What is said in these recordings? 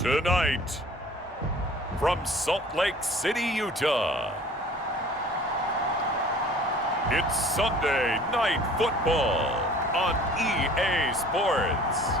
Tonight, from Salt Lake City, Utah, it's Sunday Night Football on EA Sports.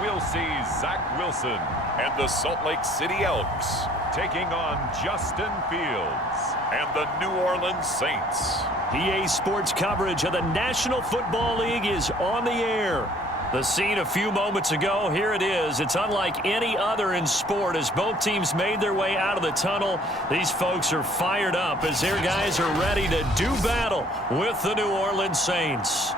We'll see Zach Wilson and the Salt Lake City Elks taking on Justin Fields and the New Orleans Saints. EA Sports coverage of the National Football League is on the air. The scene a few moments ago, here it is. It's unlike any other in sport as both teams made their way out of the tunnel. These folks are fired up as their guys are ready to do battle with the New Orleans Saints.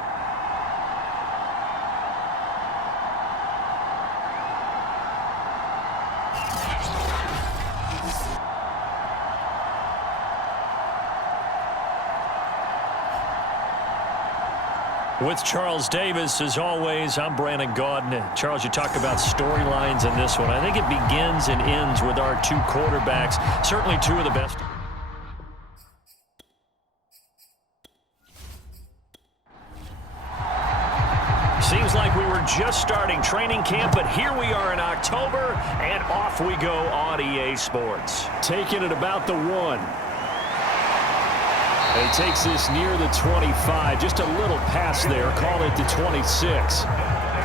With Charles Davis, as always, I'm Brandon Gaudin. Charles, you talk about storylines in this one. I think it begins and ends with our two quarterbacks, certainly two of the best. Seems like we were just starting training camp, but here we are in October, and off we go on EA Sports. Taking it about the 1. He takes this near the 25, just a little pass there, call it the 26.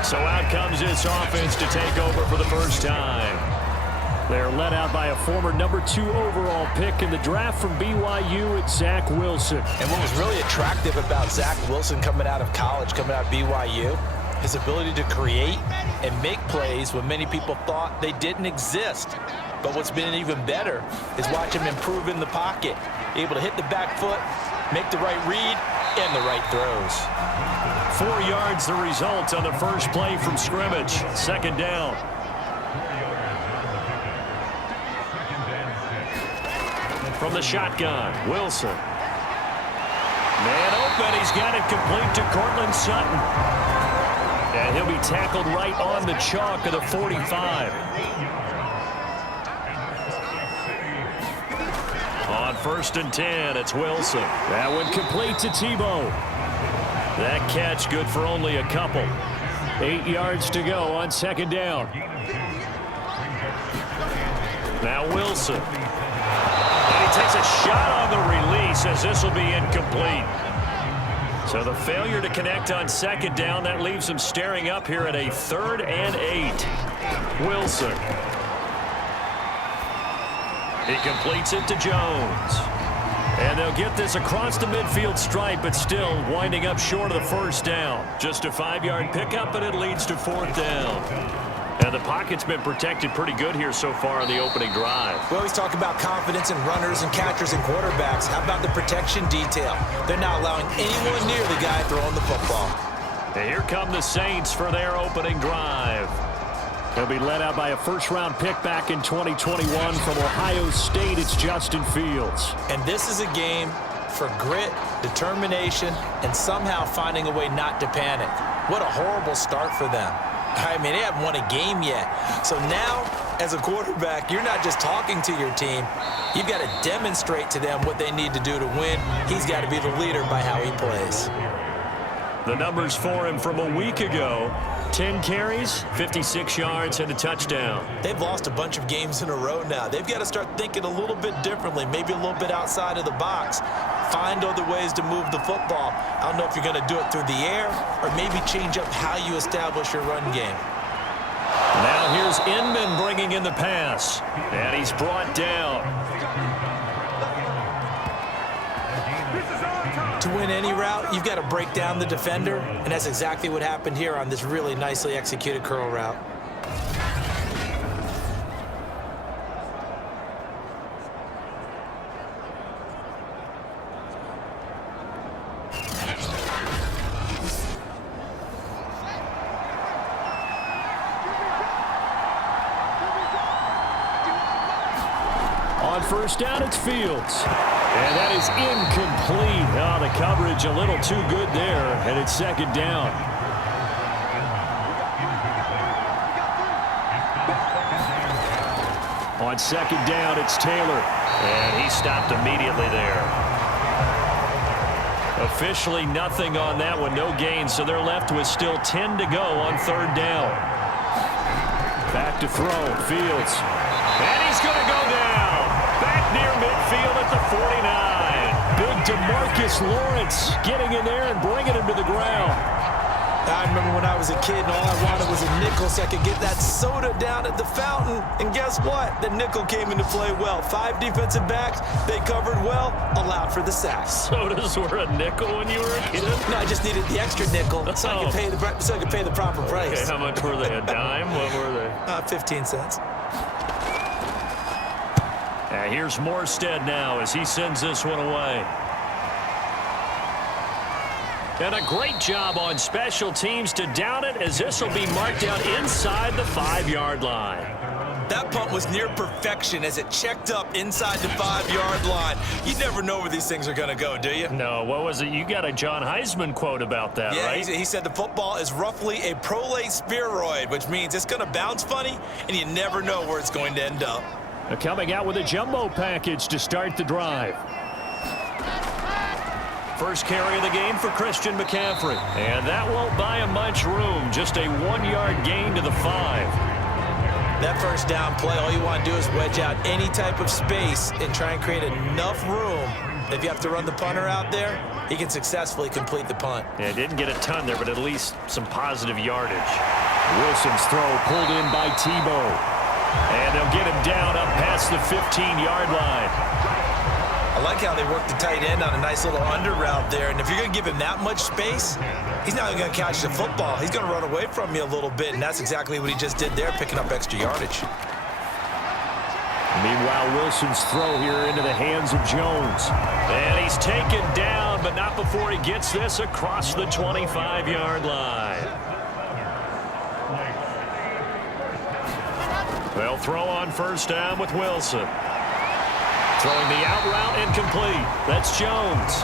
So out comes this offense to take over for the first time. They're led out by a former #2 overall pick in the draft from BYU, it's Zach Wilson. And what was really attractive about Zach Wilson coming out of college, coming out of BYU, his ability to create and make plays when many people thought they didn't exist. But what's been even better is watch him improve in the pocket, able to hit the back foot, make the right read, and the right throws. 4 yards the result on the first play from scrimmage. Second down. From the shotgun, Wilson. Man open, he's got it complete to Cortland Sutton. And he'll be tackled right on the chalk of the 45. On 1st and 10, it's Wilson. That one complete to Tebow. That catch good for only a couple. 8 yards to go on second down. Now Wilson. And he takes a shot on the release as this will be incomplete. So the failure to connect on second down, that leaves him staring up here at a 3rd and 8. Wilson. He completes it to Jones. And they'll get this across the midfield stripe, but still winding up short of the first down. Just a 5-yard pickup, and it leads to 4th down. And the pocket's been protected pretty good here so far on the opening drive. We always talk about confidence in runners and catchers and quarterbacks. How about the protection detail? They're not allowing anyone near the guy throwing the football. And here come the Saints for their opening drive. They'll be led out by a first-round pick back in 2021 from Ohio State. It's Justin Fields. And this is a game for grit, determination, and somehow finding a way not to panic. What a horrible start for them. I mean, they haven't won a game yet. So now, as a quarterback, you're not just talking to your team. You've got to demonstrate to them what they need to do to win. He's got to be the leader by how he plays. The numbers for him from a week ago: 10 carries, 56 yards, and a touchdown. They've lost a bunch of games in a row now. They've got to start thinking a little bit differently, maybe a little bit outside of the box. Find other ways to move the football. I don't know if you're going to do it through the air or maybe change up how you establish your run game. Now here's Inman bringing in the pass, and he's brought down. To win any route, you've got to break down the defender, and that's exactly what happened here on this really nicely executed curl route. On first down, it's Fields. And that is incomplete. Oh, the coverage a little too good there, and it's second down. On second down, it's Taylor. And he stopped immediately there. Officially nothing on that one, no gain, so they're left with still 10 to go on third down. Back to throw, Fields. And he's going to go down. Back near midfield at the 49. Big DeMarcus Lawrence getting in there and bringing him to the ground. I remember when I was a kid and all I wanted was a nickel so I could get that soda down at the fountain. And guess what? The nickel came into play well. 5 defensive backs, they covered well, allowed for the sack. Sodas were a nickel when you were a kid? No, I just needed the extra nickel so I could pay the proper price. Okay, how much were they? A dime? What were they? 15 cents. Here's Morstead now as he sends this one away. And a great job on special teams to down it, as this will be marked down inside the 5-yard line. That punt was near perfection as it checked up inside the 5-yard line. You never know where these things are going to go, do you? No, what was it? You got a John Heisman quote about that, right? Yeah, he said the football is roughly a prolate spheroid, which means it's going to bounce funny, and you never know where it's going to end up. They're coming out with a jumbo package to start the drive. First carry of the game for Christian McCaffrey. And that won't buy him much room. Just a 1-yard gain to the 5. That first down play, all you want to do is wedge out any type of space and try and create enough room. If you have to run the punter out there, he can successfully complete the punt. Yeah, didn't get a ton there, but at least some positive yardage. Wilson's throw pulled in by Tebow. And they'll get him down up past the 15-yard line. I like how they work the tight end on a nice little under route there. And if you're going to give him that much space, he's not going to catch the football. He's going to run away from you a little bit, and that's exactly what he just did there, picking up extra yardage. Meanwhile, Wilson's throw here into the hands of Jones. And he's taken down, but not before he gets this across the 25-yard line. They'll throw on first down with Wilson. Throwing the out route incomplete. That's Jones.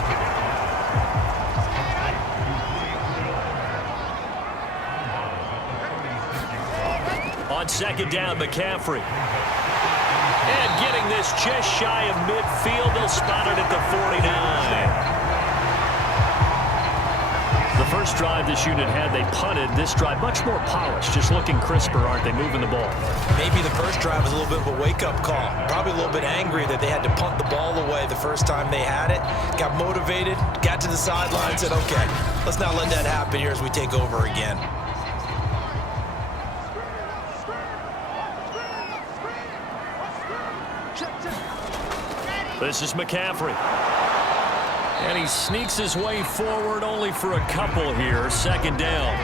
On second down, McCaffrey. And getting this just shy of midfield. They'll spot it at the 49. The first drive this unit had, they punted. This drive, much more polished, just looking crisper, aren't they, moving the ball? Maybe the first drive was a little bit of a wake-up call. Probably a little bit angry that they had to punt the ball away the first time they had it. Got motivated, got to the sideline, said, okay, let's not let that happen here as we take over again. This is McCaffrey. And he sneaks his way forward only for a couple here. Second down.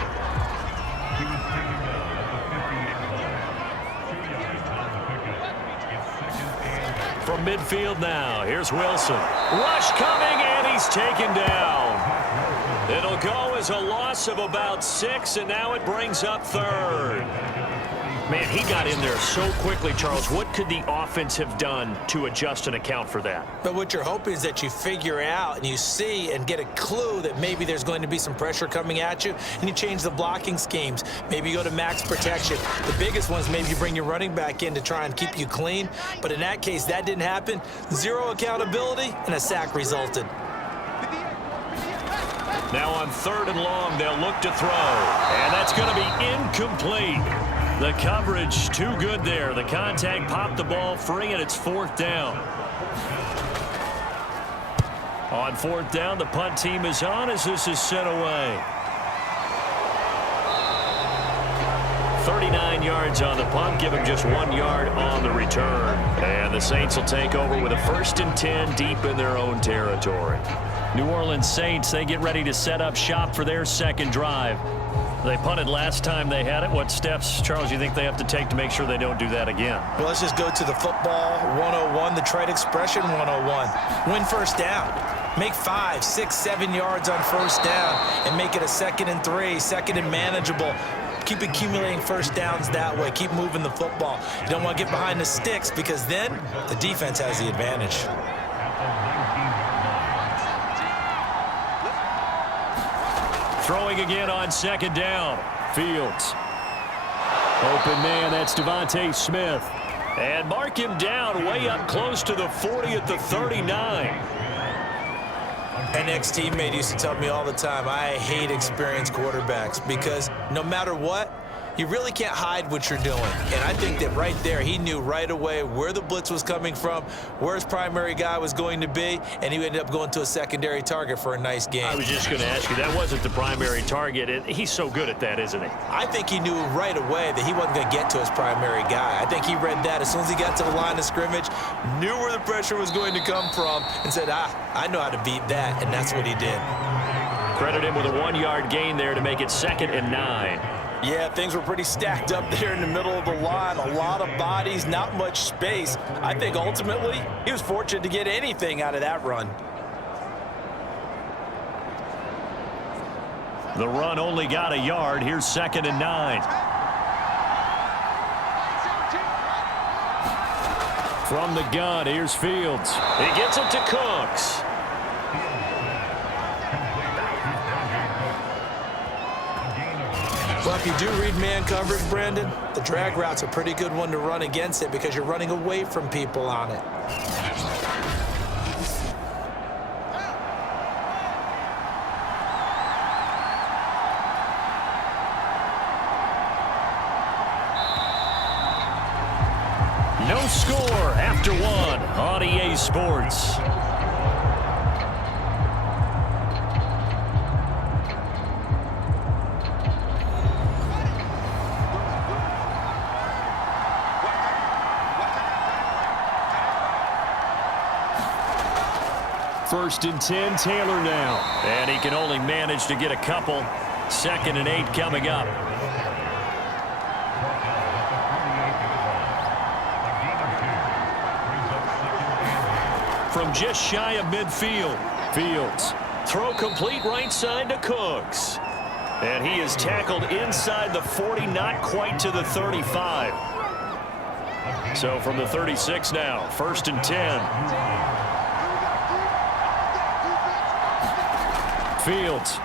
From midfield now, here's Wilson. Rush coming, and he's taken down. It'll go as a loss of about 6, and now it brings up third. Man, he got in there so quickly, Charles. What could the offense have done to adjust and account for that? But what you're hoping is that you figure out and you see and get a clue that maybe there's going to be some pressure coming at you, and you change the blocking schemes. Maybe you go to max protection. The biggest one is maybe you bring your running back in to try and keep you clean. But in that case, that didn't happen. Zero accountability, and a sack resulted. Now on third and long, they'll look to throw. And that's going to be incomplete. The coverage too good there. The contact popped the ball free, and it's fourth down. On fourth down, the punt team is on as this is sent away. 39 yards on the punt, give him just 1 yard on the return. And the Saints will take over with a 1st and 10 deep in their own territory. New Orleans Saints, they get ready to set up shop for their second drive. They punted last time they had it. What steps, Charles, you think they have to take to make sure they don't do that again? Well, let's just go to the football 101, the trade expression 101. Win first down. Make 5, 6, 7 yards on first down and make it a 2nd and 3, 2nd and manageable. Keep accumulating first downs that way. Keep moving the football. You don't want to get behind the sticks because then the defense has the advantage. Throwing again on second down. Fields. Open man, that's Devontae Smith. And mark him down way up close to the 40 at the 39. An ex-teammate used to tell me all the time, I hate experienced quarterbacks because no matter what, you really can't hide what you're doing. And I think that right there, he knew right away where the blitz was coming from, where his primary guy was going to be, and he ended up going to a secondary target for a nice game. I was just going to ask you, that wasn't the primary target. He's so good at that, isn't he? I think he knew right away that he wasn't going to get to his primary guy. I think he read that as soon as he got to the line of scrimmage, knew where the pressure was going to come from, and said, I know how to beat that, and that's what he did. Credit him with a 1-yard gain there to make it 2nd and 9. Yeah, things were pretty stacked up there in the middle of the line. A lot of bodies, not much space. I think ultimately he was fortunate to get anything out of that run. The run only got a yard. Here's 2nd and 9. From the gun, here's Fields. He gets it to Cooks. Well, if you do read man coverage, Brandon, the drag route's a pretty good one to run against it because you're running away from people on it. No score after 1 on EA Sports. First and 10, Taylor now. And he can only manage to get a couple. 2nd and 8 coming up. From just shy of midfield, Fields. Throw complete right side to Cooks. And he is tackled inside the 40, not quite to the 35. So from the 36 now, 1st and 10. Fields.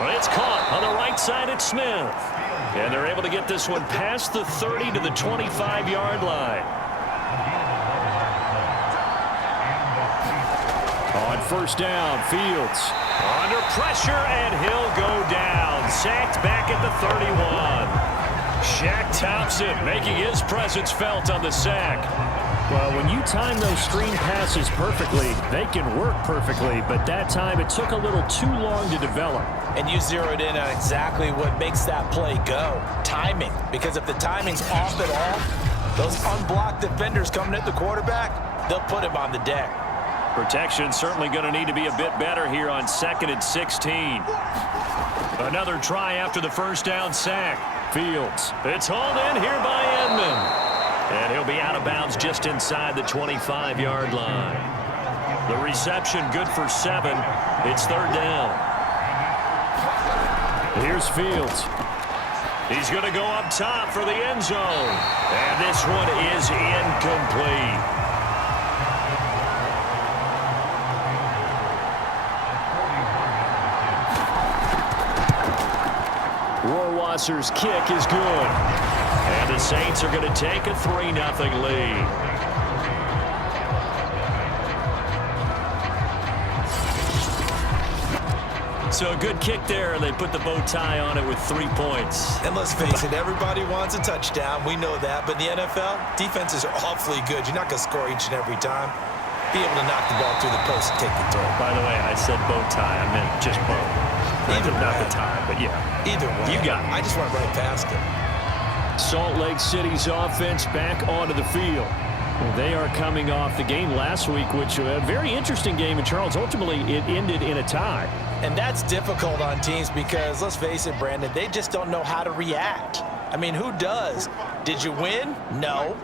Well, it's caught on the right side at Smith. And they're able to get this one past the 30 to the 25-yard line. On 1st down, Fields. Under pressure, and he'll go down. Sacked back at the 31. Shaq Thompson making his presence felt on the sack. Well, when you time those screen passes perfectly, they can work perfectly, but that time it took a little too long to develop. And you zeroed in on exactly what makes that play go. Timing. Because if the timing's off at all, those unblocked defenders coming at the quarterback, they'll put him on the deck. Protection certainly going to need to be a bit better here on 2nd and 16. Another try after the 1st down sack. Fields. It's hauled in here by Edmond. And he'll be out of bounds just inside the 25-yard line. The reception good for 7. It's 3rd down. Here's Fields. He's going to go up top for the end zone. And this one is incomplete. Rohrwasser's kick is good. And the Saints are going to take a 3-0 lead. So a good kick there, and they put the bow tie on it with 3 points. And let's face it, everybody wants a touchdown. We know that. But in the NFL, defenses are awfully good. You're not going to score each and every time. Be able to knock the ball through the post and take the throw. By the way, I said bow tie. I meant just bow. Either not way. the tie, but yeah. Either way. You got it. I just went right past it. Salt Lake City's offense back onto the field. Well, they are coming off the game last week, which was a very interesting game in Charles. Ultimately, it ended in a tie. And that's difficult on teams because, let's face it, Brandon, they just don't know how to react. I mean, who does? Did you win? No.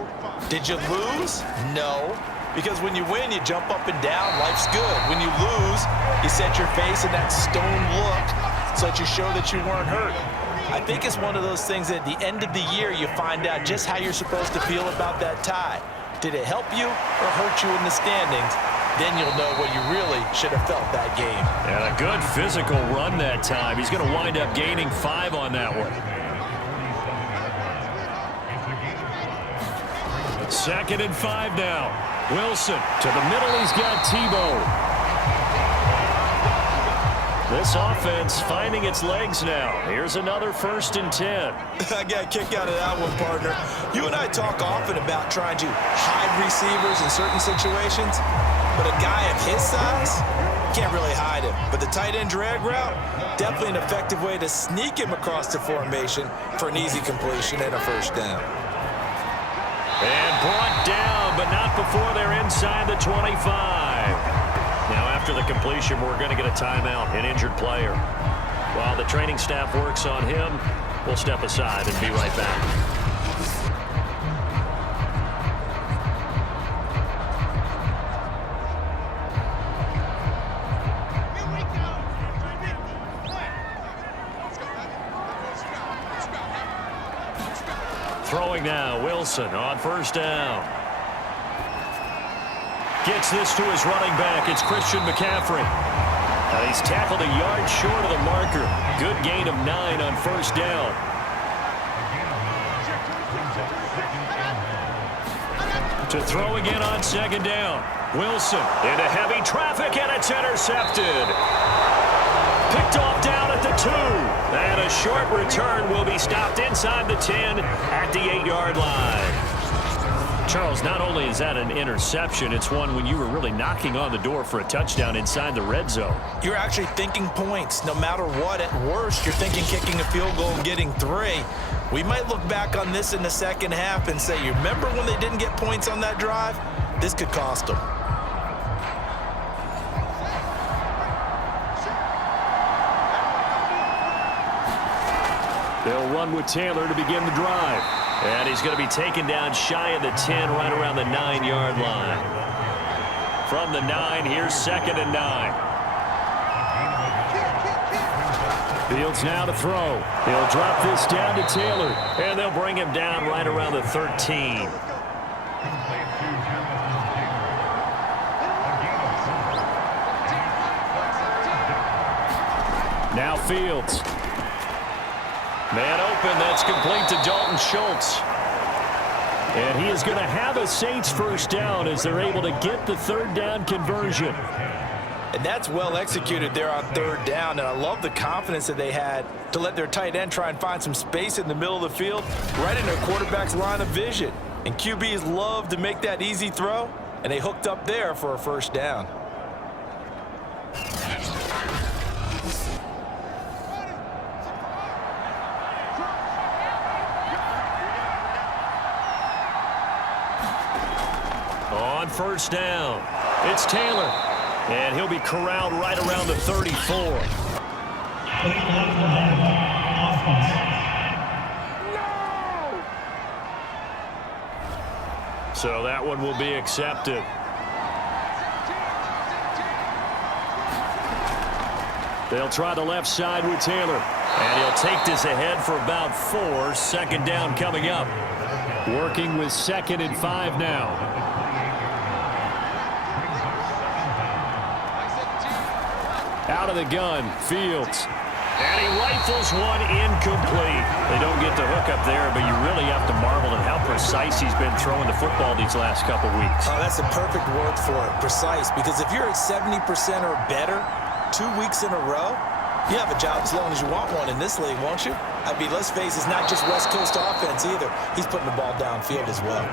Did you lose? No. Because when you win, you jump up and down. Life's good. When you lose, you set your face in that stone look so that you show that you weren't hurt. I think it's one of those things that at the end of the year, you find out just how you're supposed to feel about that tie. Did it help you or hurt you in the standings? then you'll know what you really should have felt that game. And a good physical run that time. He's going to wind up gaining 5 on that one. 2nd and 5 now. Wilson to the middle. He's got Tebow. This offense finding its legs now. Here's another 1st and 10. I got a kick out of that one, partner. You and I talk often about trying to hide receivers in certain situations, but a guy of his size can't really hide him. But the tight end drag route, definitely an effective way to sneak him across the formation for an easy completion and a 1st down. And brought down, but not before they're inside the 25. Now, after the completion, we're going to get a timeout, an injured player. While the training staff works on him, we'll step aside and be right back. Throwing now, Wilson on 1st down. Gets this to his running back. It's Christian McCaffrey. He's tackled a yard short of the marker. Good gain of 9 on 1st down. To throw again on 2nd down. Wilson into heavy traffic, and it's intercepted. Picked off down at the 2. And a short return will be stopped inside the 10 at the 8-yard line. Charles, not only is that an interception, it's one when you were really knocking on the door for a touchdown inside the red zone. You're actually thinking points. No matter what, at worst, you're thinking kicking a field goal and getting 3. We might look back on this in the 2nd half and say, you remember when they didn't get points on that drive? This could cost them. They'll run with Taylor to begin the drive. And he's going to be taken down shy of the 10, right around the 9-yard line. From the 9, here's 2nd and 9. Fields now to throw. He'll drop this down to Taylor, and they'll bring him down right around the 13. Now Fields. Man open, that's complete to Dalton Schultz. And he is going to have a Saints 1st down as they're able to get the 3rd down conversion. And that's well executed there on 3rd down. And I love the confidence that they had to let their tight end try and find some space in the middle of the field, right in their quarterback's line of vision. And QBs love to make that easy throw, and they hooked up there for a 1st down. On 1st down, it's Taylor, and he'll be corralled right around the 34. So that one will be accepted. They'll try the left side with Taylor, and he'll take this ahead for about 4. 2nd down coming up. Working with 2nd and 5 now. Out of the gun, Fields. And he rifles one incomplete. They don't get the hook up there, but you really have to marvel at how precise he's been throwing the football these last couple weeks. Oh, that's the perfect word for it, precise. Because if you're at 70% or better 2 weeks in a row, you have a job as long as you want one in this league, won't you? I mean, let's face it, it's not just West Coast offense either. He's putting the ball downfield as well.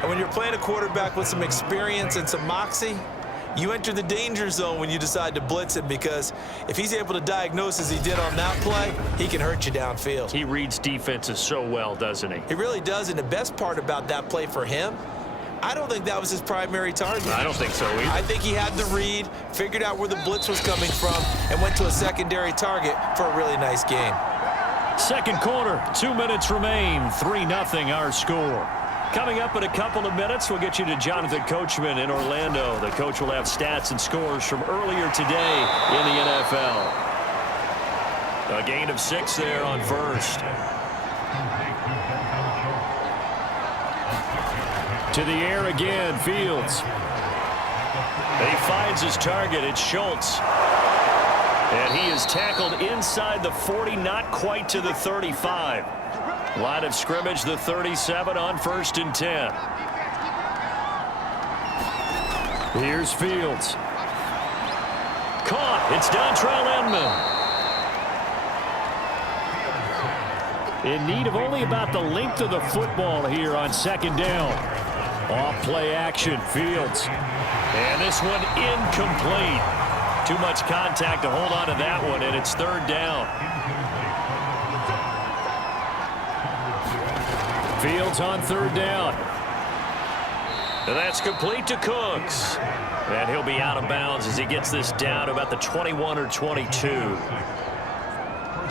And when you're playing a quarterback with some experience and some moxie, you enter the danger zone when you decide to blitz him, because if he's able to diagnose as he did on that play, he can hurt you downfield. He reads defenses so well, doesn't he? He really does, and the best part about that play for him, I don't think that was his primary target. I don't think so either. I think he had the read, figured out where the blitz was coming from, and went to a secondary target for a really nice game. 2nd quarter, 2 minutes remain, 3-0 our score. Coming up in a couple of minutes, we'll get you to Jonathan Coachman in Orlando. The coach will have stats and scores from earlier today in the NFL. A gain of 6 there on 1st. To the air again, Fields. He finds his target. It's Schultz. And he is tackled inside the 40, not quite to the 35. Line of scrimmage, the 37 on 1st and 10. Here's Fields. Caught. It's Dontrell Inman. In need of only about the length of the football here on 2nd down. Off play action, Fields. And this one incomplete. Too much contact to hold on to that one, and it's 3rd down. Fields on 3rd down. And that's complete to Cooks. And he'll be out of bounds as he gets this down to about the 21 or 22.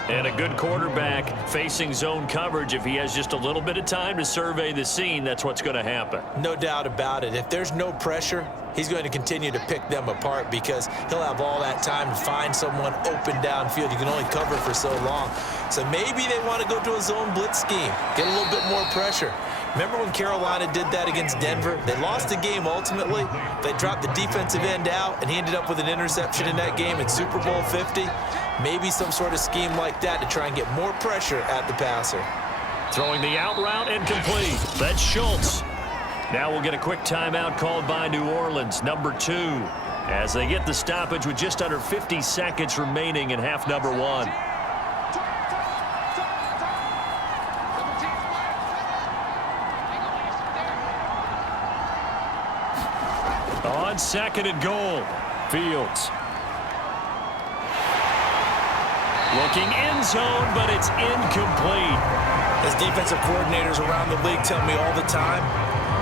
And a good quarterback facing zone coverage. If he has just a little bit of time to survey the scene, that's what's going to happen. No doubt about it. If there's no pressure, he's going to continue to pick them apart because he'll have all that time to find someone open downfield. You can only cover for so long. So maybe they want to go to a zone blitz scheme, get a little bit more pressure. Remember when Carolina did that against Denver? They lost the game ultimately. They dropped the defensive end out, and he ended up with an interception in that game in Super Bowl 50. Maybe some sort of scheme like that to try and get more pressure at the passer. Throwing the out route incomplete. That's Schultz. Now we'll get a quick timeout called by New Orleans, number 2, as they get the stoppage with just under 50 seconds remaining in half number 1. On 2nd and goal, Fields. Looking end zone, but it's incomplete. As defensive coordinators around the league tell me all the time,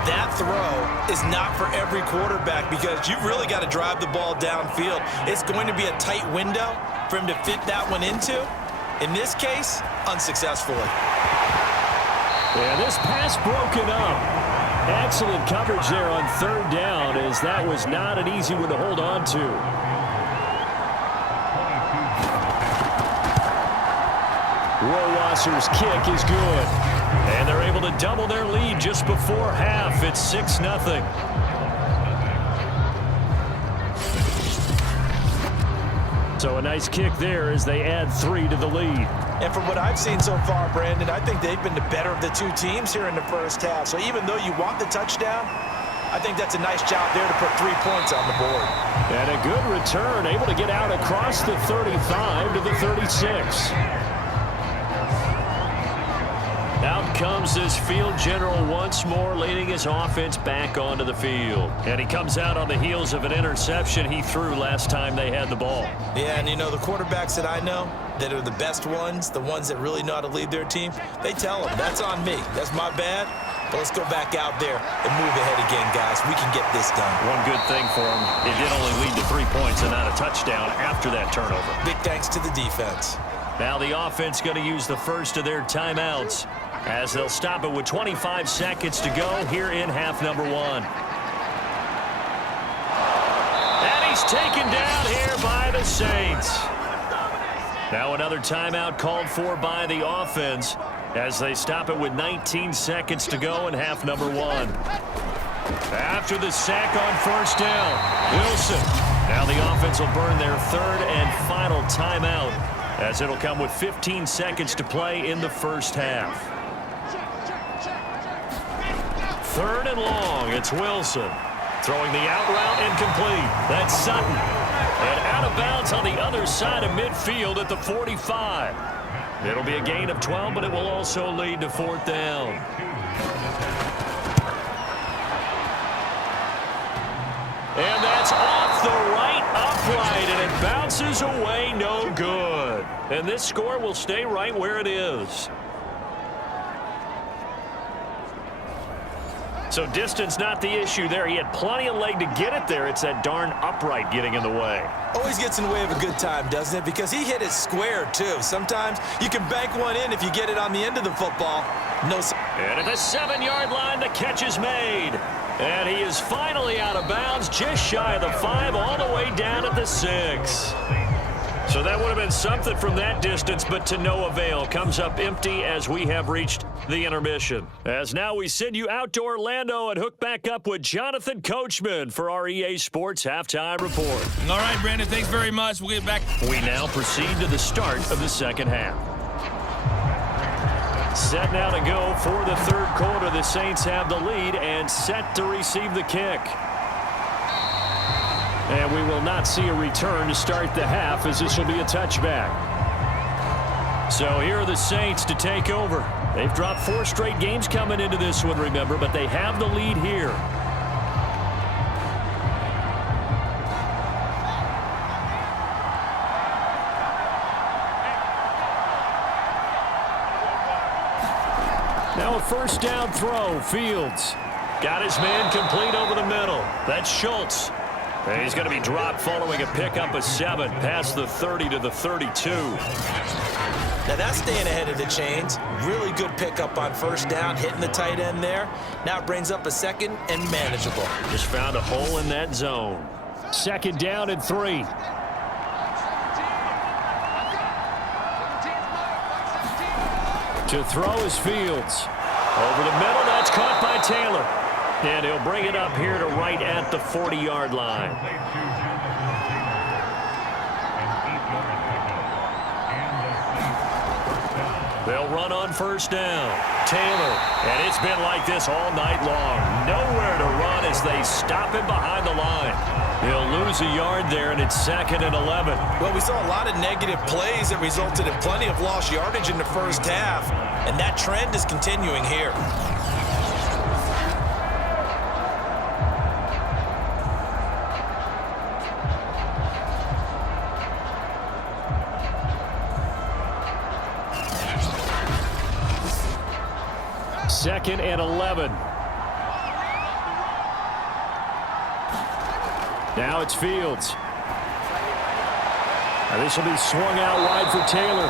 that throw is not for every quarterback because you've really got to drive the ball downfield. It's going to be a tight window for him to fit that one into. In this case, unsuccessfully. Yeah, this pass broken up. Excellent coverage there on 3rd down, as that was not an easy one to hold on to. Rowasser's kick is good. And they're able to double their lead just before half. It's 6-0. So a nice kick there as they add 3 to the lead. And from what I've seen so far, Brandon, I think they've been the better of the 2 teams here in the first half. So even though you want the touchdown, I think that's a nice job there to put 3 points on the board. And a good return, able to get out across the 35 to the 36. Out comes this field general once more, leading his offense back onto the field. And he comes out on the heels of an interception he threw last time they had the ball. Yeah, and you know, the quarterbacks that I know that are the best ones, the ones that really know how to lead their team, they tell them, that's on me. That's my bad. But let's go back out there and move ahead again, guys. We can get this done. One good thing for him, it did only lead to 3 points and not a touchdown after that turnover. Big thanks to the defense. Now the offense going to use the first of their timeouts as they'll stop it with 25 seconds to go here in half number 1. And he's taken down here by the Saints. Now another timeout called for by the offense as they stop it with 19 seconds to go in half number 1. After the sack on 1st down, Wilson. Now the offense will burn their 3rd and final timeout as it'll come with 15 seconds to play in the first half. 3rd and long, it's Wilson. Throwing the out route incomplete. That's Sutton. And out of bounds on the other side of midfield at the 45. It'll be a gain of 12, but it will also lead to 4th down. And that's off the right upright, and it bounces away, no good. And this score will stay right where it is. So distance not the issue there. He had plenty of leg to get it there. It's that darn upright getting in the way. Always gets in the way of a good time, doesn't it? Because he hit it square, too. Sometimes you can bank one in if you get it on the end of the football. No. And at the 7-yard line, the catch is made. And he is finally out of bounds, just shy of the 5, all the way down at the 6. So that would have been something from that distance, but to no avail. Comes up empty as we have reached the intermission. As now we send you out to Orlando and hook back up with Jonathan Coachman for our EA Sports Halftime Report. All right, Brandon, thanks very much. We'll get back. We now proceed to the start of the second half. Set now to go for the third quarter. The Saints have the lead and set to receive the kick. And we will not see a return to start the half, as this will be a touchback. So here are the Saints to take over. They've dropped 4 straight games coming into this one, remember, but they have the lead here. Now a first down throw. Fields got his man complete over the middle. That's Schultz. And he's going to be dropped following a pickup of 7 past the 30 to the 32. Now that's staying ahead of the chains. Really good pickup on first down, hitting the tight end there. Now it brings up a second and manageable. Just found a hole in that zone. Second down and 3. To throw is Fields. Over the middle, that's caught by Taylor. And he'll bring it up here to right at the 40-yard line. They'll run on first down. Taylor, and it's been like this all night long. Nowhere to run as they stop him behind the line. He'll lose a yard there, and it's 2nd and 11. Well, we saw a lot of negative plays that resulted in plenty of lost yardage in the first half, and that trend is continuing here. Second and 11. Now it's Fields. Now this will be swung out wide for Taylor.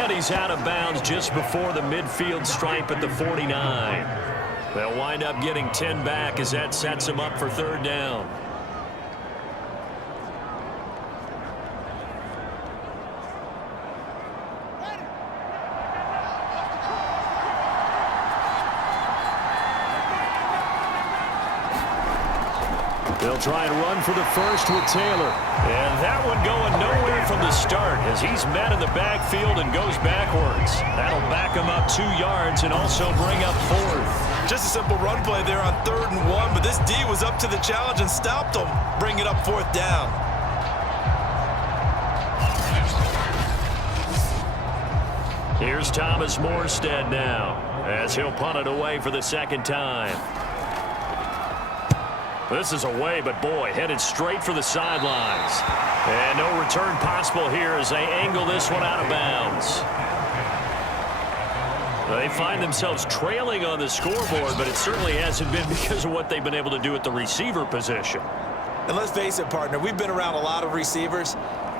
And he's out of bounds just before the midfield stripe at the 49. They'll wind up getting 10 back as that sets him up for third down. They'll try and run for the first with Taylor. And that one going nowhere from the start as he's met in the backfield and goes backwards. That'll back him up 2 yards and also bring up 4th. Just a simple run play there on 3rd and 1, but this D was up to the challenge and stopped him, bringing up 4th down. Here's Thomas Morstead now as he'll punt it away for the second time. This is away, but boy, headed straight for the sidelines. And no return possible here as they angle this one out of bounds. They find themselves trailing on the scoreboard, but it certainly hasn't been because of what they've been able to do at the receiver position. And let's face it, partner, we've been around a lot of receivers.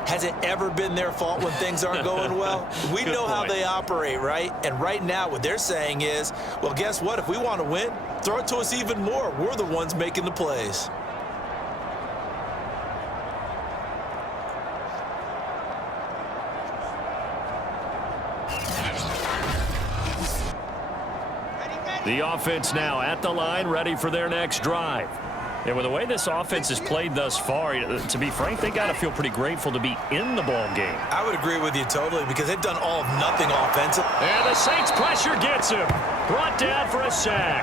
Has it ever been their fault when things aren't going well? We know how they operate, right? And right now what they're saying is, well, guess what? If we want to win, throw it to us even more. We're the ones making the plays. The offense now at the line, ready for their next drive. And with the way this offense has played thus far, to be frank, they got to feel pretty grateful to be in the ball game. I would agree with you totally because they've done all of nothing offensive. And the Saints pressure gets him. Brought down for a sack.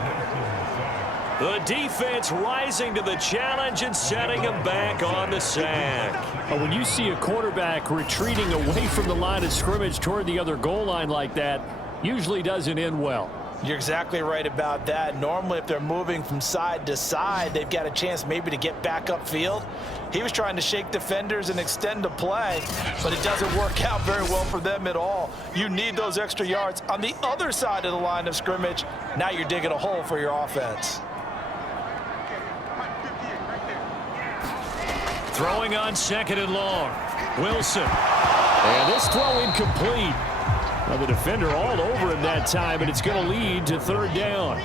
The defense rising to the challenge and setting him back on the sack. When you see a quarterback retreating away from the line of scrimmage toward the other goal line like that, usually doesn't end well. You're exactly right about that. Normally, if they're moving from side to side, they've got a chance maybe to get back upfield. He was trying to shake defenders and extend the play, but it doesn't work out very well for them at all. You need those extra yards on the other side of the line of scrimmage. Now you're digging a hole for your offense. Throwing on 2nd and long. Wilson. And this throw incomplete. Well, the defender all over him that time, and it's going to lead to third down.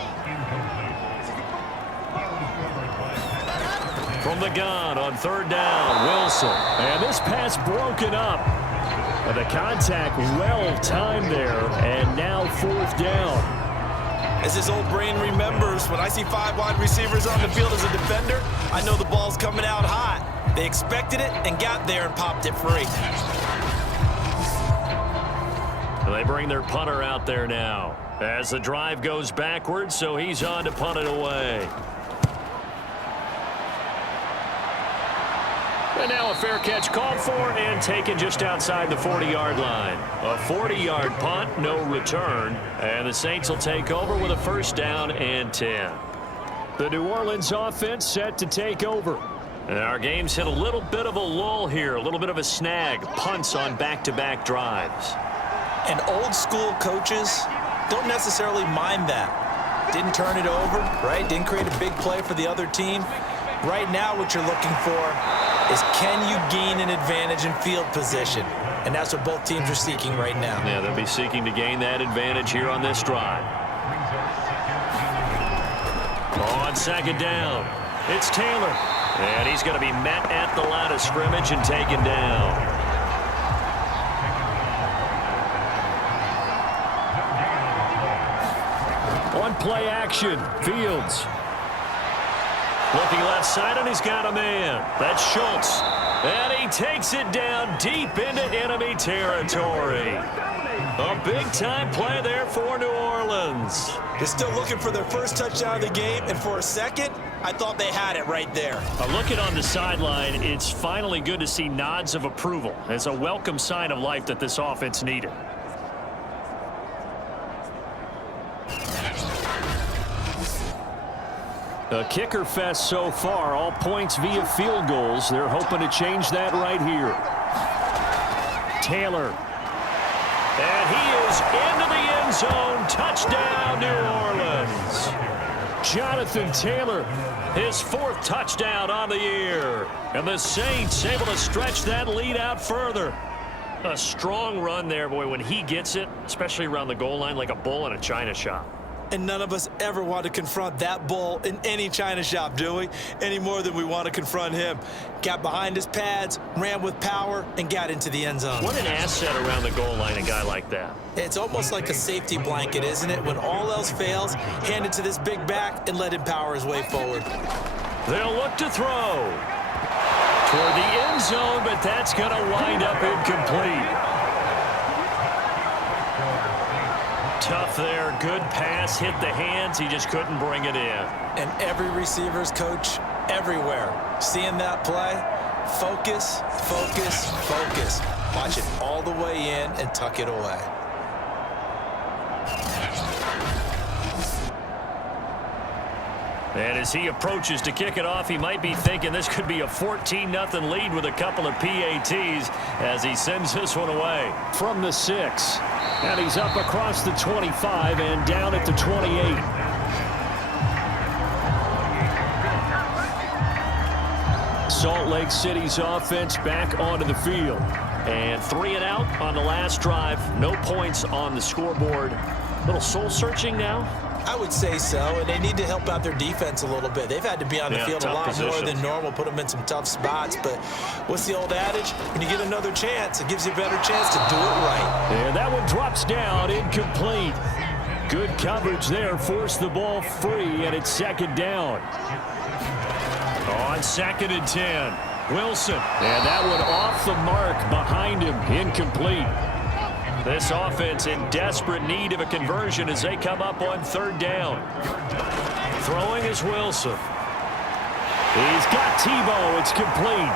From the gun on 3rd down, Wilson. And this pass broken up. And the contact well timed there. And now 4th down. As his old brain remembers, when I see 5 wide receivers on the field as a defender, I know the ball's coming out hot. They expected it and got there and popped it free. They bring their punter out there now as the drive goes backwards, so he's on to punt it away. And now a fair catch called for and taken just outside the 40-yard line. A 40-yard punt, no return, and the Saints will take over with a 1st down and 10. The New Orleans offense set to take over. And our game's hit a little bit of a lull here, a little bit of a snag, punts on back-to-back drives. And old school coaches don't necessarily mind that. Didn't turn it over, right? Didn't create a big play for the other team. Right now what you're looking for is, can you gain an advantage in field position? And that's what both teams are seeking right now. Yeah, they'll be seeking to gain that advantage here on this drive. On 2nd down, it's Taylor. And he's going to be met at the line of scrimmage and taken down. On play action, Fields. Looking left side, and he's got a man. That's Schultz. And he takes it down deep into enemy territory. A big-time play there for New Orleans. They're still looking for their first touchdown of the game, and for a second, I thought they had it right there. Looking on the sideline, it's finally good to see nods of approval. It's a welcome sign of life that this offense needed. A kicker fest so far, all points via field goals. They're hoping to change that right here. Taylor. And he is into the end zone. Touchdown, New Orleans. Jonathan Taylor. His 4th touchdown on the year. And the Saints able to stretch that lead out further. A strong run there, boy, when he gets it, especially around the goal line, like a bull in a china shop. And none of us ever want to confront that bull in any china shop, do we? Any more than we want to confront him. Got behind his pads, ran with power, and got into the end zone. What an asset around the goal line, a guy like that. It's almost like a safety blanket, isn't it? When all else fails, hand it to this big back and let him power his way forward. They'll look to throw toward the end zone, but that's going to wind up incomplete. Tough there, good pass, hit the hands, he just couldn't bring it in. And every receiver's coach everywhere, seeing that play, focus, focus, focus. Watch it all the way in and tuck it away. And as he approaches to kick it off, he might be thinking this could be a 14-0 lead with a couple of PATs as he sends this one away. From the 6. And he's up across the 25 and down at the 28. Salt Lake City's offense back onto the field. And 3 and out on the last drive. No points on the scoreboard. Little soul-searching now. I would say so, and they need to help out their defense a little bit. They've had to be on the field a lot more than normal, put them in some tough spots. But what's the old adage? When you get another chance, it gives you a better chance to do it right. And that one drops down, incomplete. Good coverage there, forced the ball free, and it's 2nd down. On 2nd and 10, Wilson. And that one off the mark behind him, incomplete. This offense in desperate need of a conversion as they come up on 3rd down. Throwing is Wilson. He's got Tebow. It's complete.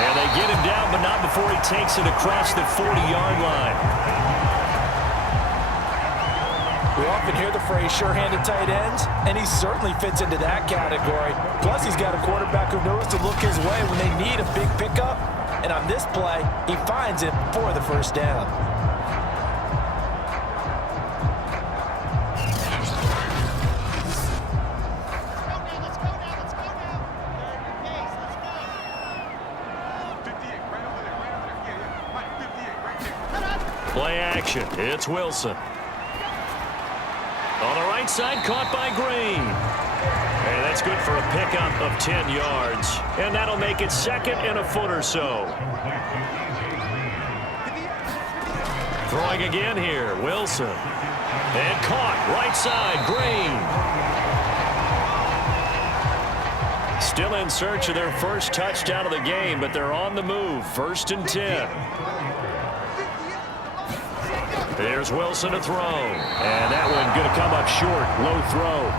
And they get him down, but not before he takes it across the 40-yard line. We often hear the phrase sure-handed tight ends, and he certainly fits into that category. Plus, he's got a quarterback who knows to look his way when they need a big pickup. And on this play, he finds it for the 1st down. Play action. It's Wilson. On the right side, caught by Green. And that's good for a pickup of 10 yards. And that'll make it 2nd and a foot or so. Throwing again here, Wilson. And caught, right side, Green. Still in search of their first touchdown of the game, but they're on the move. 1st and 10. There's Wilson to throw. And that one going to come up short. Low throw.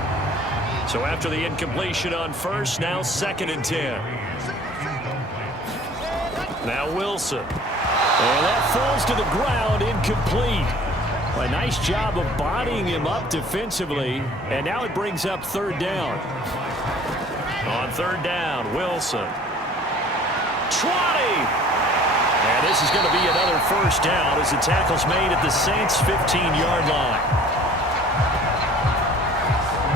So after the incompletion on first, now 2nd and 10. Now Wilson. And that falls to the ground, incomplete. A nice job of bodying him up defensively. And now it brings up 3rd down. On 3rd down, Wilson. 20! And this is going to be another 1st down as the tackle's made at the Saints' 15-yard line.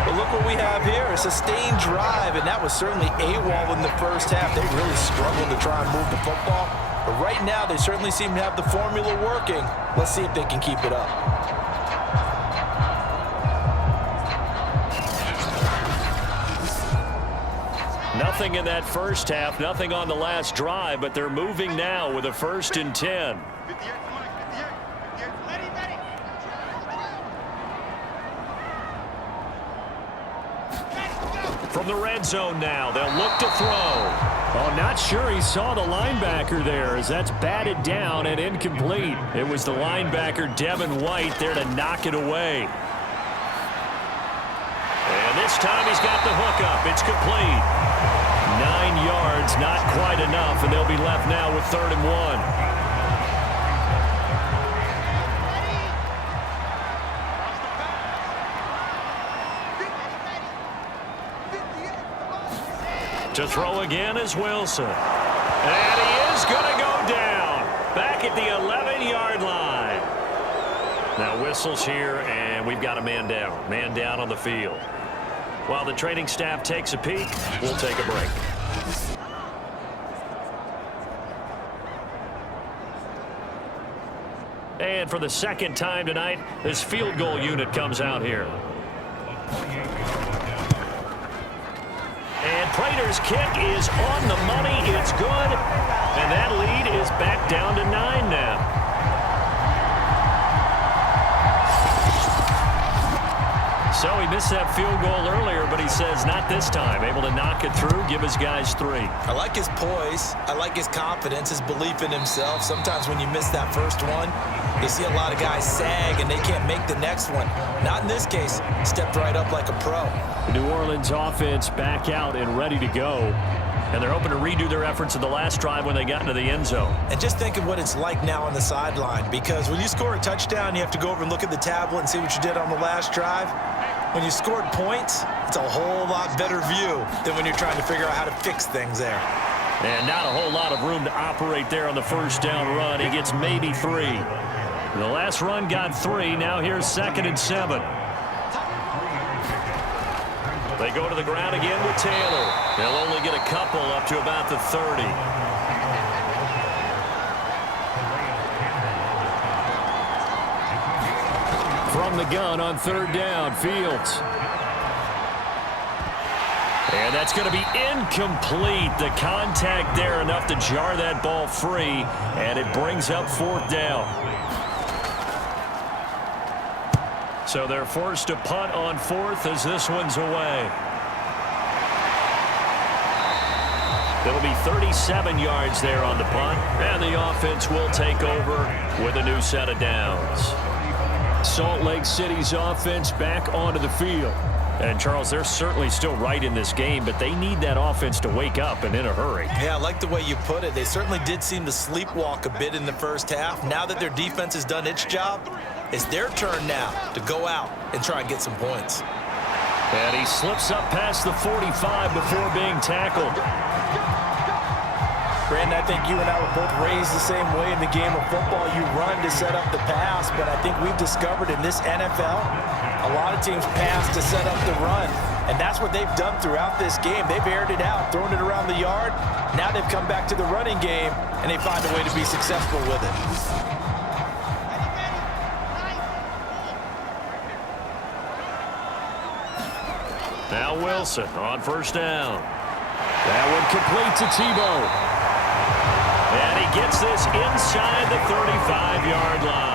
But look what we have here, a sustained drive, and that was certainly AWOL in the first half. They really struggled to try and move the football. But right now, they certainly seem to have the formula working. Let's see if they can keep it up. Nothing in that first half, nothing on the last drive, but they're moving now with a 1st and 10. From the red zone now, they'll look to throw. Oh, not sure he saw the linebacker there as that's batted down and incomplete. It was the linebacker, Devin White, there to knock it away. And this time he's got the hook up. It's complete. 9 yards, not quite enough, and they'll be left now with 3rd and 1. To throw again is Wilson. And he is going to go down. Back at the 11-yard line. Now whistles here, and we've got a man down. Man down on the field. While the training staff takes a peek, we'll take a break. And for the 2nd time tonight, this field goal unit comes out here. And Prater's kick is on the money. It's good. And that lead is back down to 9 now. So he missed that field goal earlier, but he says not this time. Able to knock it through, give his guys 3. I like his poise. I like his confidence, his belief in himself. Sometimes when you miss that first one, you see a lot of guys sag and they can't make the next one. Not in this case. Stepped right up like a pro. The New Orleans offense back out and ready to go. And they're hoping to redo their efforts in the last drive when they got into the end zone. And just think of what it's like now on the sideline, because when you score a touchdown, you have to go over and look at the tablet and see what you did on the last drive. When you scored points, it's a whole lot better view than when you're trying to figure out how to fix things there. And not a whole lot of room to operate there on the 1st down run. He gets maybe 3. The last run got 3. Now here's 2nd and 7. They go to the ground again with Taylor. They'll only get a couple up to about the 30. From the gun on 3rd down, Fields. And that's going to be incomplete. The contact there enough to jar that ball free, and it brings up 4th down. So they're forced to punt on 4th as this one's away. It'll be 37 yards there on the punt, and the offense will take over with a new set of downs. Salt Lake City's offense back onto the field. And, Charles, they're certainly still right in this game, but they need that offense to wake up and in a hurry. Yeah, I like the way you put it. They certainly did seem to sleepwalk a bit in the first half. Now that their defense has done its job, it's their turn now to go out and try and get some points. And he slips up past the 45 before being tackled. Brandon, I think you and I were both raised the same way in the game of football. You run to set up the pass, but I think we've discovered in this NFL, a lot of teams pass to set up the run. And that's what they've done throughout this game. They've aired it out, thrown it around the yard. Now they've come back to the running game, and they find a way to be successful with it. Now Wilson on first down. That one complete to Tebow. And he gets this inside the 35-yard line.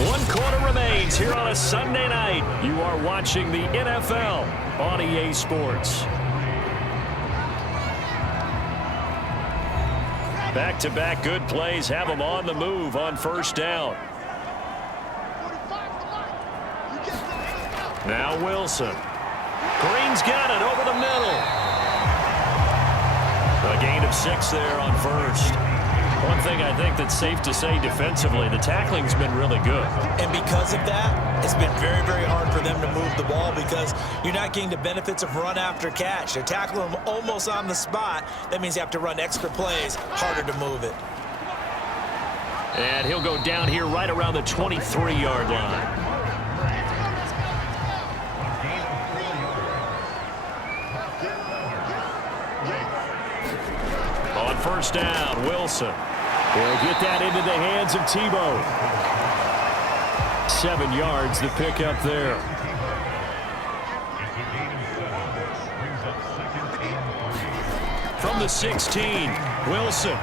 One quarter remains here on a Sunday night. You are watching the NFL on EA Sports. Back-to-back good plays have them on the move on first down. Now Wilson. Green's got it over the middle. A gain of 6 there on first. One thing I think that's safe to say defensively, the tackling's been really good. And because of that, it's been very, very hard for them to move the ball because you're not getting the benefits of run after catch. They're tackling them almost on the spot. That means you have to run extra plays, harder to move it. And he'll go down here right around the 23-yard line. On first down, Wilson. They'll get that into the hands of Tebow. 7 yards the pick up there. From the 16, Wilson.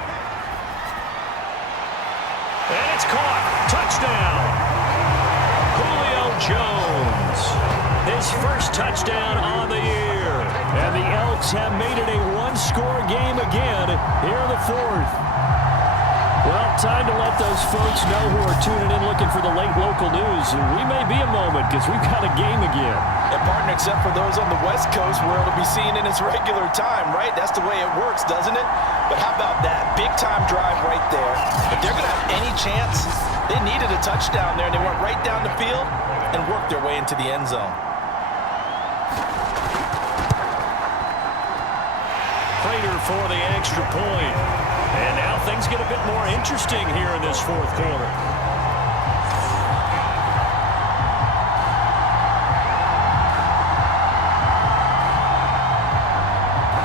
And it's caught. Touchdown. Julio Jones. His first touchdown on the year. And the Elks have made it a one-score game again here in the fourth. Well, time to let those folks know who are tuning in looking for the late local news. We may be a moment because we've got a game again. And partner, except for those on the West Coast where it'll be seen in its regular time, right? That's the way it works, doesn't it? But how about that big-time drive right there? If they're going to have any chance, they needed a touchdown there, and they went right down the field and worked their way into the end zone. Prater for the extra point. And now things get a bit more interesting here in this fourth quarter.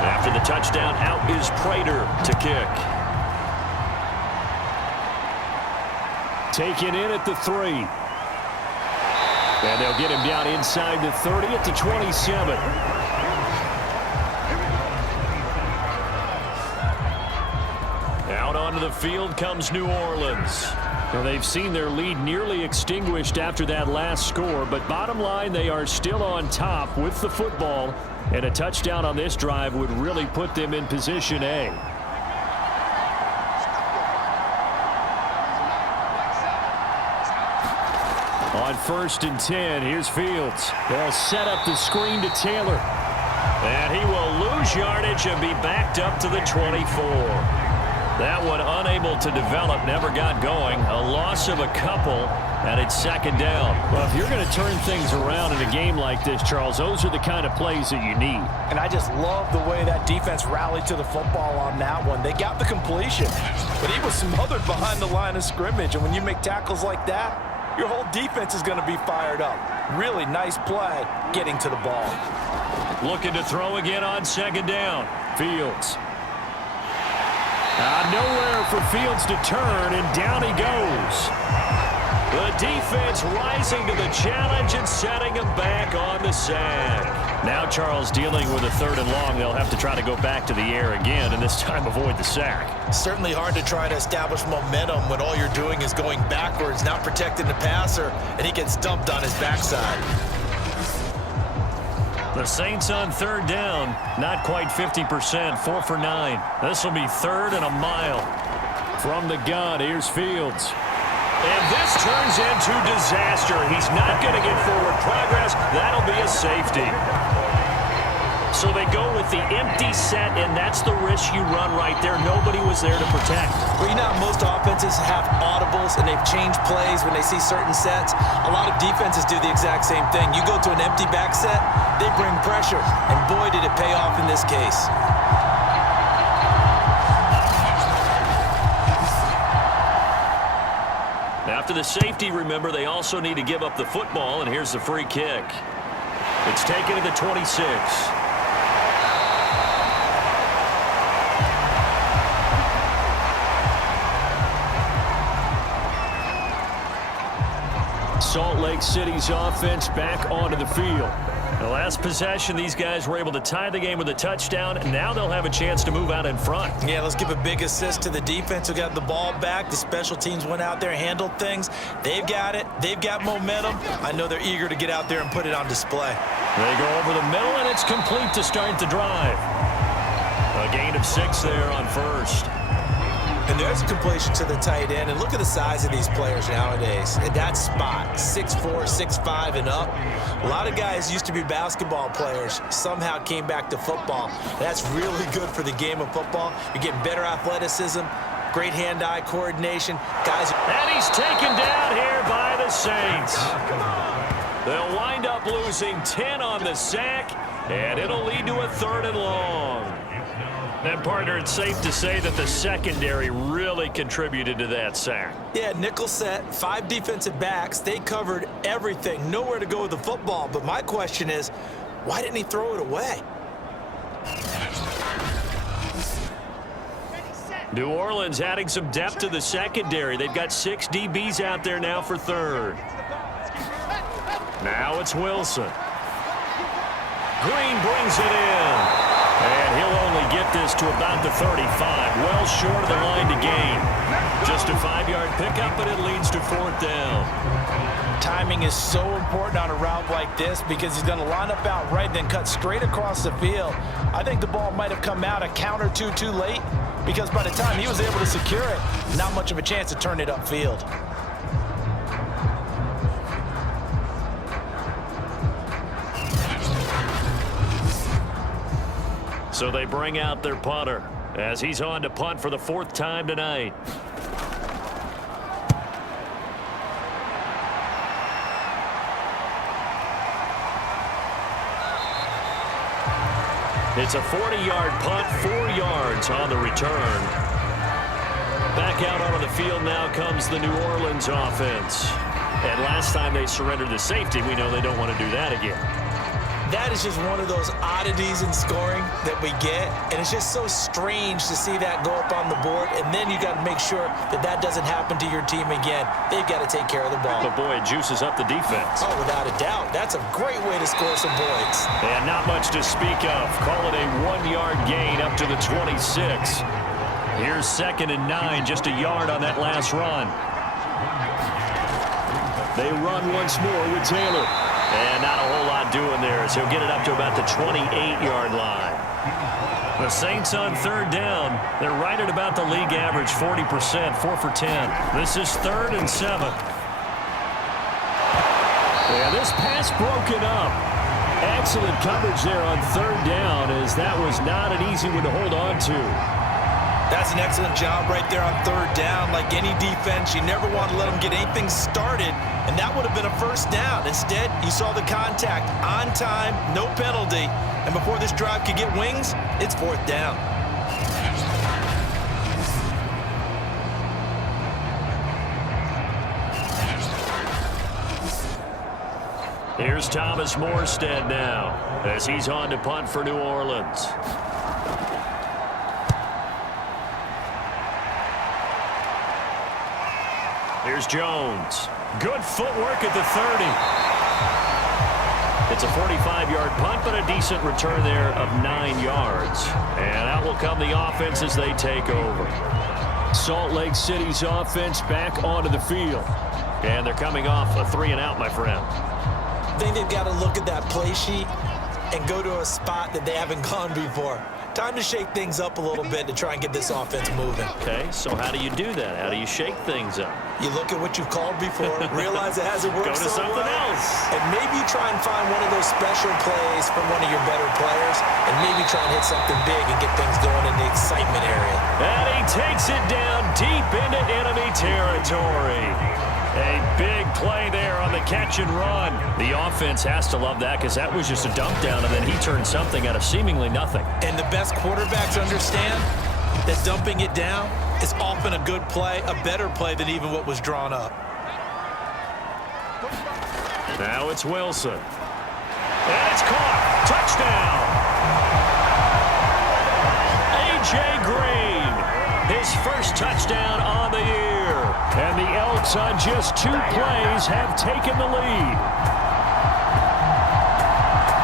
After the touchdown, out is Prater to kick. Taken in at the 3. And they'll get him down inside the 30 at the 27. Out onto the field comes New Orleans. Well, they've seen their lead nearly extinguished after that last score, but bottom line, they are still on top with the football, and a touchdown on this drive would really put them in position A. On 1st and 10, here's Fields. They'll set up the screen to Taylor. And he will lose yardage and be backed up to the 24. That one unable to develop, never got going. A loss of a couple, and it's second down. Well, if you're going to turn things around in a game like this, Charles, those are the kind of plays that you need. And I just love the way that defense rallied to the football on that one. They got the completion, but he was smothered behind the line of scrimmage. And when you make tackles like that, your whole defense is going to be fired up. Really nice play getting to the ball. Looking to throw again on second down. Fields. Nowhere for Fields to turn, and down he goes. The defense rising to the challenge and setting him back on the sack. Now Charles dealing with a 3rd and long. They'll have to try to go back to the air again, and this time avoid the sack. Certainly hard to try to establish momentum when all you're doing is going backwards, not protecting the passer, and he gets dumped on his backside. The Saints on 3rd down, not quite 50%, 4 for 9. This will be 3rd and a mile. From the gun, here's Fields. And this turns into disaster. He's not going to get forward progress. That'll be a safety. So they go with the empty set, and that's the risk you run right there. Nobody was there to protect. Well, you know how most offenses have audibles, and they've changed plays when they see certain sets. A lot of defenses do the exact same thing. You go to an empty back set, they bring pressure, and boy, did it pay off in this case. After the safety, remember, they also need to give up the football, and here's the free kick. It's taken to the 26. Salt Lake City's offense back onto the field. The last possession, these guys were able to tie the game with a touchdown, and now they'll have a chance to move out in front. Yeah, let's give a big assist to the defense who got the ball back. The special teams went out there, handled things. They've got it. They've got momentum. I know they're eager to get out there and put it on display. They go over the middle, and it's complete to start the drive. A gain of 6 there on first. And there's a completion to the tight end. And look at the size of these players nowadays. At that spot, 6'4", 6'5", and up. A lot of guys used to be basketball players, somehow came back to football. That's really good for the game of football. You're getting better athleticism, great hand-eye coordination. Guys. And he's taken down here by the Saints. They'll wind up losing 10 on the sack, and it'll lead to a 3rd and long. And, partner, it's safe to say that the secondary really contributed to that sack. Yeah, nickel set, 5 defensive backs. They covered everything, nowhere to go with the football. But my question is, why didn't he throw it away? New Orleans adding some depth to the secondary. They've got 6 DBs out there now for 3rd. Now it's Wilson. Green brings it in. And he'll only get this to about the 35, well short of the line to gain. Just a 5-yard pickup, but it leads to 4th down. Timing is so important on a route like this because he's going to line up out right, then cut straight across the field. I think the ball might have come out a count or two too late because by the time he was able to secure it, not much of a chance to turn it upfield. So they bring out their punter as he's on to punt for the 4th time tonight. It's a 40-yard punt, 4 yards on the return. Back out onto the field now comes the New Orleans offense. And last time they surrendered the safety, we know they don't want to do that again. That is just one of those oddities in scoring that we get, and it's just so strange to see that go up on the board, and then you got to make sure that that doesn't happen to your team again. They've got to take care of the ball. But, boy, it juices up the defense. Oh, without a doubt. That's a great way to score some points. And not much to speak of. Call it a 1-yard gain up to the 26. Here's 2nd and 9, just a yard on that last run. They run once more with Taylor. And not a whole lot doing there as he'll get it up to about the 28-yard line. The Saints on 3rd down. They're right at about the league average, 40%, 4 for 10. This is 3rd and 7. And this pass broken up. Excellent coverage there on 3rd down as that was not an easy one to hold on to. That's an excellent job right there on 3rd down. Like any defense, you never want to let them get anything started, and that would have been a 1st down. Instead, you saw the contact on time, no penalty, and before this drive could get wings, it's 4th down. Here's Thomas Morstead now as he's on to punt for New Orleans. Here's Jones. Good footwork at the 30. It's a 45-yard punt, but a decent return there of 9 yards. And out will come the offense as they take over. Salt Lake City's offense back onto the field. And they're coming off a 3-and-out, my friend. I think they've got to look at that play sheet and go to a spot that they haven't gone before. Time to shake things up a little bit to try and get this offense moving. Okay, so how do you do that? How do you shake things up? You look at what you've called before, realize it hasn't worked Go to so something well, else. and maybe you try and find one of those special plays from one of your better players, and maybe try and hit something big and get things going in the excitement area. And he takes it down deep into enemy territory. A big play there on the catch and run. The offense has to love that because that was just a dump down, and then he turned something out of seemingly nothing. And the best quarterbacks understand that dumping it down is often a good play, a better play than even what was drawn up. Now it's Wilson. And it's caught. Touchdown. A.J. Green, his first touchdown on the year. And the Elks on just 2 plays have taken the lead.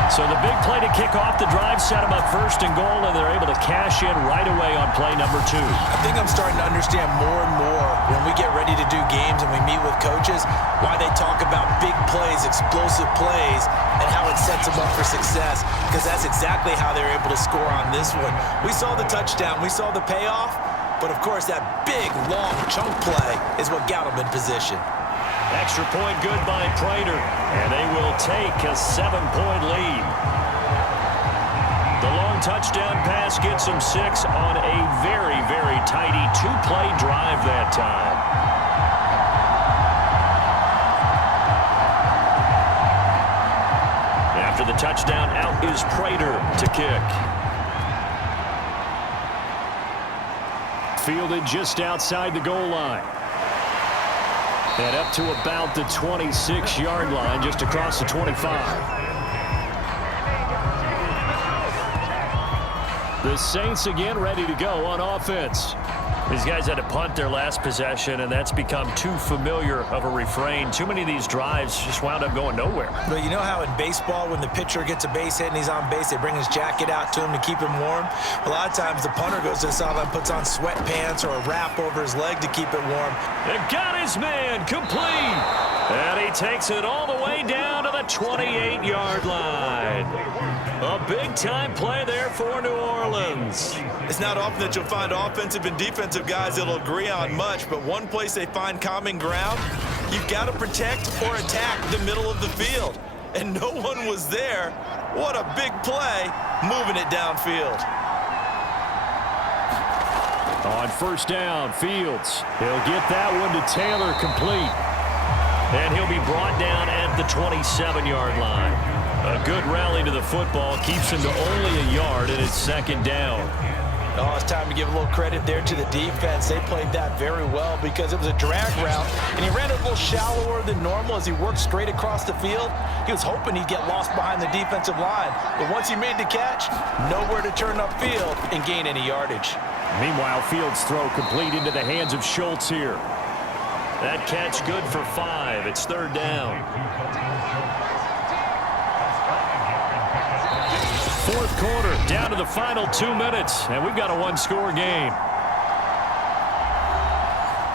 So the big play to kick off the drive set them up first and goal, and they're able to cash in right away on play number 2. I think I'm starting to understand more and more when we get ready to do games and we meet with coaches why they talk about big plays, explosive plays, and how it sets them up for success, because that's exactly how they're able to score on this one. We saw the touchdown. We saw the payoff. But, of course, that big, long chunk play is what got them in position. Extra point good by Prater, and they will take a 7-point lead. The long touchdown pass gets them 6 on a very, very tidy 2-play drive that time. After the touchdown, out is Prater to kick. Fielded just outside the goal line. And up to about the 26-yard line, just across the 25. The Saints again ready to go on offense. These guys had to punt their last possession, and that's become too familiar of a refrain. Too many of these drives just wound up going nowhere. But you know how in baseball, when the pitcher gets a base hit and he's on base, they bring his jacket out to him to keep him warm? A lot of times the punter goes to the sideline, puts on sweatpants or a wrap over his leg to keep it warm. They got his man complete. And he takes it all the way down to the 28-yard line. A big-time play there for New Orleans. It's not often that you'll find offensive and defensive guys that'll agree on much, but one place they find common ground, you've got to protect or attack the middle of the field. And no one was there. What a big play, moving it downfield. On first down, Fields. He'll get that one to Taylor, complete. And he'll be brought down at the 27-yard line. A good rally to the football keeps him to only a yard, and it's second down. Oh, it's time to give a little credit there to the defense. They played that very well because it was a drag route, and he ran it a little shallower than normal as he worked straight across the field. He was hoping he'd get lost behind the defensive line, but once he made the catch, nowhere to turn upfield and gain any yardage. Meanwhile, Fields' throw complete into the hands of Schultz here. That catch good for 5. It's third down. Fourth quarter, down to the final 2 minutes, and we've got a one-score game.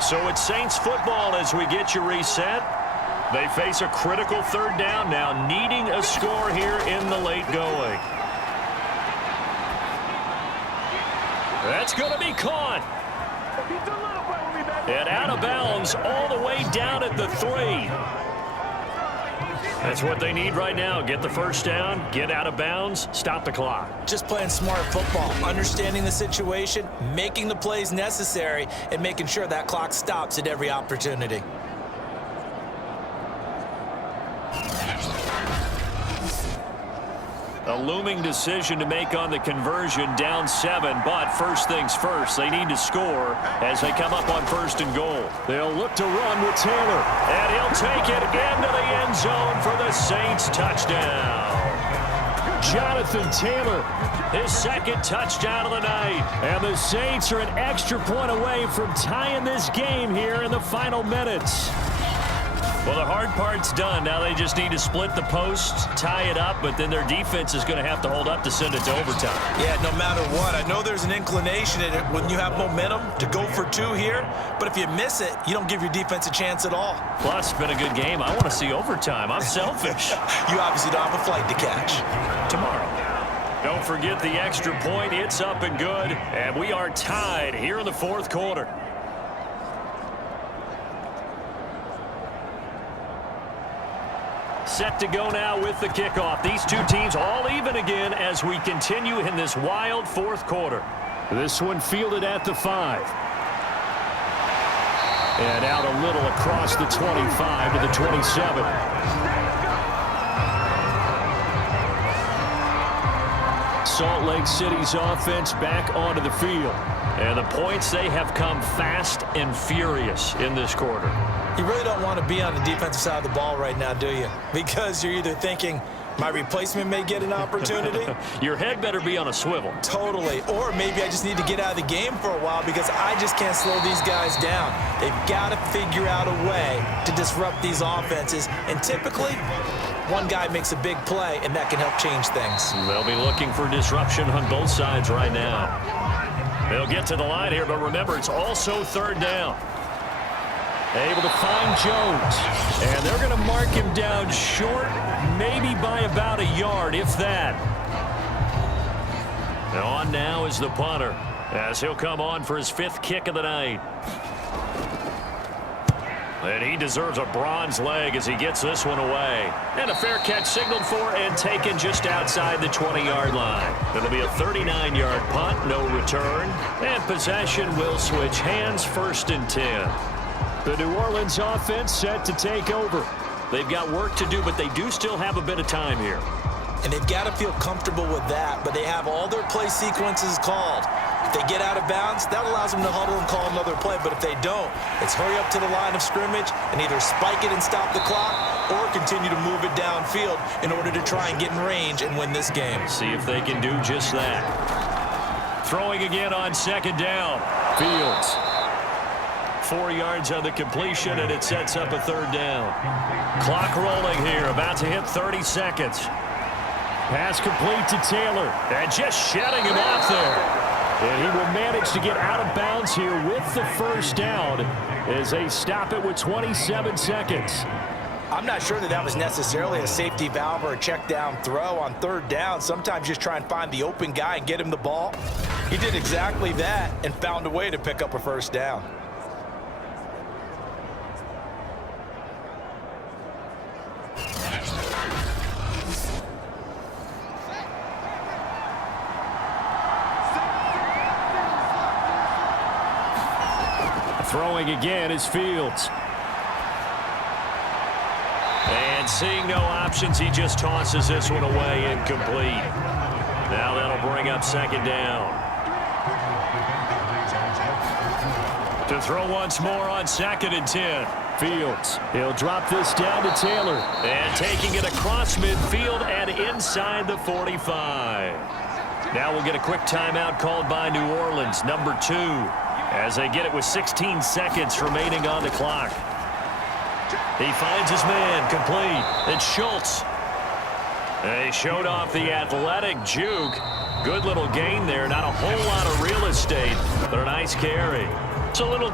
So it's Saints football as we get you reset. They face a critical third down now, needing a score here in the late going. That's going to be caught. And out of bounds all the way down at the 3. That's what they need right now. Get the first down, get out of bounds, stop the clock. Just playing smart football, understanding the situation, making the plays necessary, and making sure that clock stops at every opportunity. A looming decision to make on the conversion, down 7, but first things first, they need to score as they come up on first and goal. They'll look to run with Taylor. And he'll take it into the end zone for the Saints touchdown. Jonathan Taylor, his second touchdown of the night. And the Saints are an extra point away from tying this game here in the final minutes. Well, the hard part's done. Now they just need to split the posts, tie it up, but then their defense is going to have to hold up to send it to overtime. Yeah, no matter what. I know there's an inclination in it when you have momentum to go for 2 here, but if you miss it, you don't give your defense a chance at all. Plus, it's been a good game. I want to see overtime. I'm selfish. You obviously don't have a flight to catch. Tomorrow. Don't forget the extra point. It's up and good, and we are tied here in the fourth quarter. Set to go now with the kickoff. These two teams all even again as we continue in this wild fourth quarter. This one fielded at the 5. And out a little across the 25 to the 27. Salt Lake City's offense back onto the field. And the points, they have come fast and furious in this quarter. You really don't want to be on the defensive side of the ball right now, do you? Because you're either thinking, my replacement may get an opportunity. Your head better be on a swivel. Totally. Or maybe I just need to get out of the game for a while because I just can't slow these guys down. They've got to figure out a way to disrupt these offenses. And typically, one guy makes a big play, and that can help change things. They'll be looking for disruption on both sides right now. They'll get to the line here, but remember, it's also third down. Able to find Jones. And they're going to mark him down short, maybe by about a yard, if that. On now is the punter, as he'll come on for his 5th kick of the night. And he deserves a bronze leg as he gets this one away. And a fair catch signaled for and taken just outside the 20-yard line. It'll be a 39-yard punt, no return. And possession will switch hands, 1st and 10. The New Orleans offense set to take over. They've got work to do, but they do still have a bit of time here. And they've got to feel comfortable with that, but they have all their play sequences called. If they get out of bounds, that allows them to huddle and call another play. But if they don't, it's hurry up to the line of scrimmage and either spike it and stop the clock or continue to move it downfield in order to try and get in range and win this game. See if they can do just that. Throwing again on 2nd down. Fields. 4 yards on the completion, and it sets up a 3rd down. Clock rolling here, about to hit 30 seconds. Pass complete to Taylor. And just shutting him off there. And he will manage to get out of bounds here with the 1st down as they stop it with 27 seconds. I'm not sure that was necessarily a safety valve or a check down throw on 3rd down. Sometimes just try and find the open guy and get him the ball. He did exactly that and found a way to pick up a 1st down. Throwing again is Fields. And seeing no options, he just tosses this one away, incomplete. Now that'll bring up 2nd down. To throw once more on 2nd and 10. Fields. He'll drop this down to Taylor. And taking it across midfield and inside the 45. Now we'll get a quick timeout called by New Orleans, number 2. As they get it with 16 seconds remaining on the clock. He finds his man, complete. It's Schultz. They showed off the athletic juke. Good little gain there. Not a whole lot of real estate, but a nice carry. It's a little